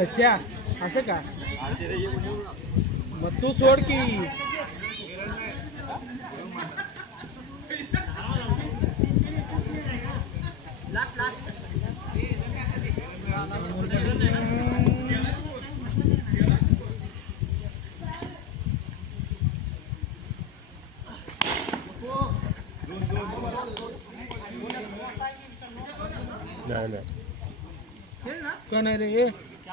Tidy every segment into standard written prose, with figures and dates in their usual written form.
सच्या असं का मग तू सोड की का नाही रे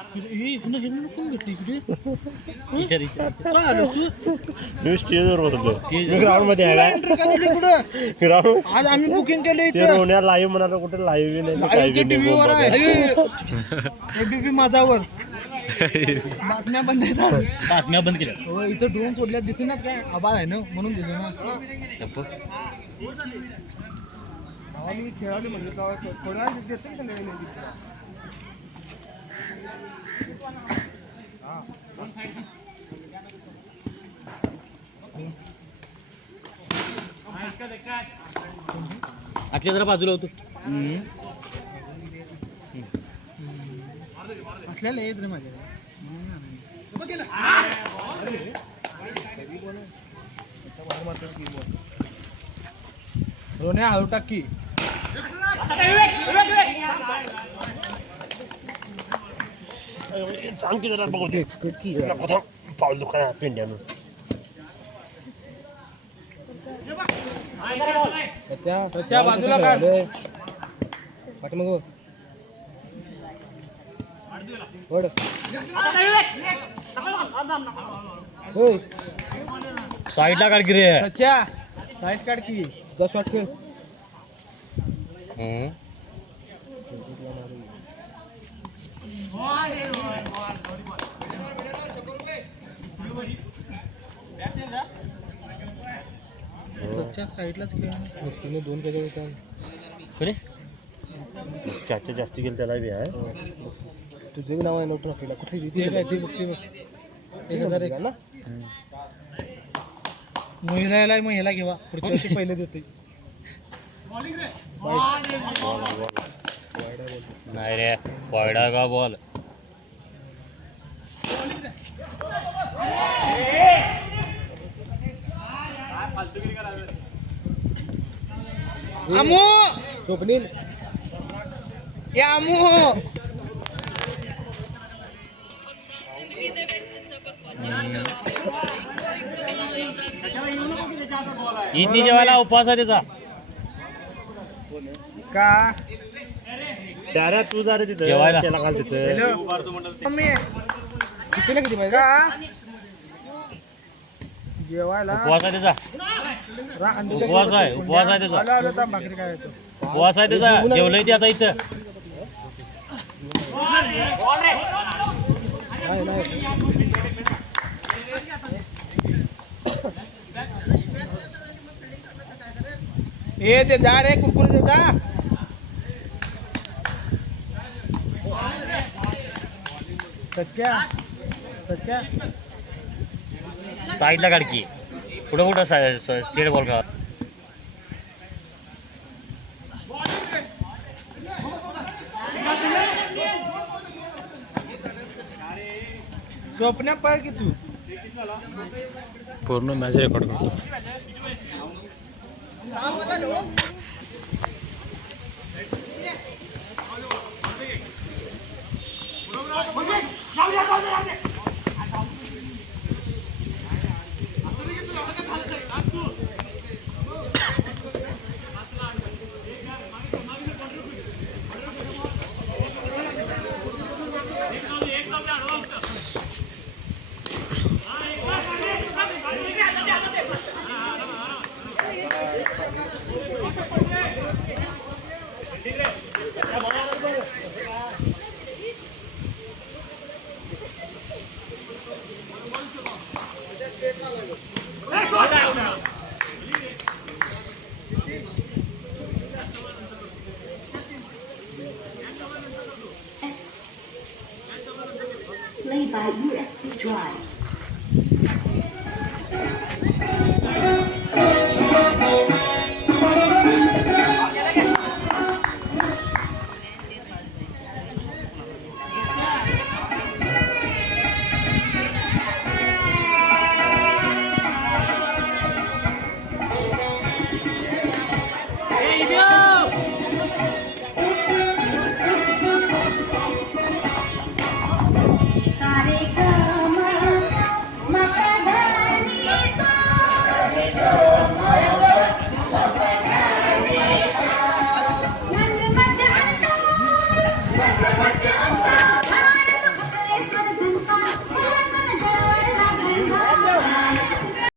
कोण घेतली इकडे काय आलोस तू मी स्टेजवर बसलो मी ग्राउंड मध्ये आहे ग्राउंड आज आम्ही बुकिंग केलं ते रोण्या लाईव्ह म्हणाला कुठे लाईव्ह नाही टीव्ही वर आहे एबीपी माझावर बातम्या बंद आहेत बातम्या बंद केल्या हो इथं ड्रोन सोडल्यात दिसेनात काय आबाळ आहे ना म्हणून दिले ना खेळाडू म्हणजे थोड्या देते आतल्या जरा बाजूला होतो असल्याला येत रे माझ्या रोण्या हळू टाकी आणखी जरा बघू कथा पाऊल दुखा पेंड्यानं त्याच्या बाजूला काढ पाठीमागं वड होय साईडला काढ की रे त्याच्या साईड काढ की जा शॉट खेळ त्याच्या साईडलाच खेळ तिने दोन त्याच्या कोणी त्याच्या जास्ती गेलं त्याला बी आहे तुझं नाव आहे नोट ट्रॉफीला कुठली ती काय ती बघ 1001 ना महिला घेवा पुढच्या वर्षी पहिले देते नाही रे पॉयडा का बॉल आमू स्वप्नील या आमू ईदनी जेवायला उपवास आहे त्याचा का त्याला तू जा रे तिथं जेवायला. त्याला घाल तिथं मम्मी कितीला किती पाहिजे का जेवायला उपवास आहे त्याचा उपवास आहे त्याचा भाकरी काय येतो उपवास आहे त्याचा जेवलंय ते आता इथं ए ते जा रे कुरकुरे ते जा सच्चा सच्चा साईडला काढ की पुढं कुठं स्टेट बॉल का स्वप्न पाय की तू पूर्ण मॅच रेकॉर्ड करतो Play by USB drive.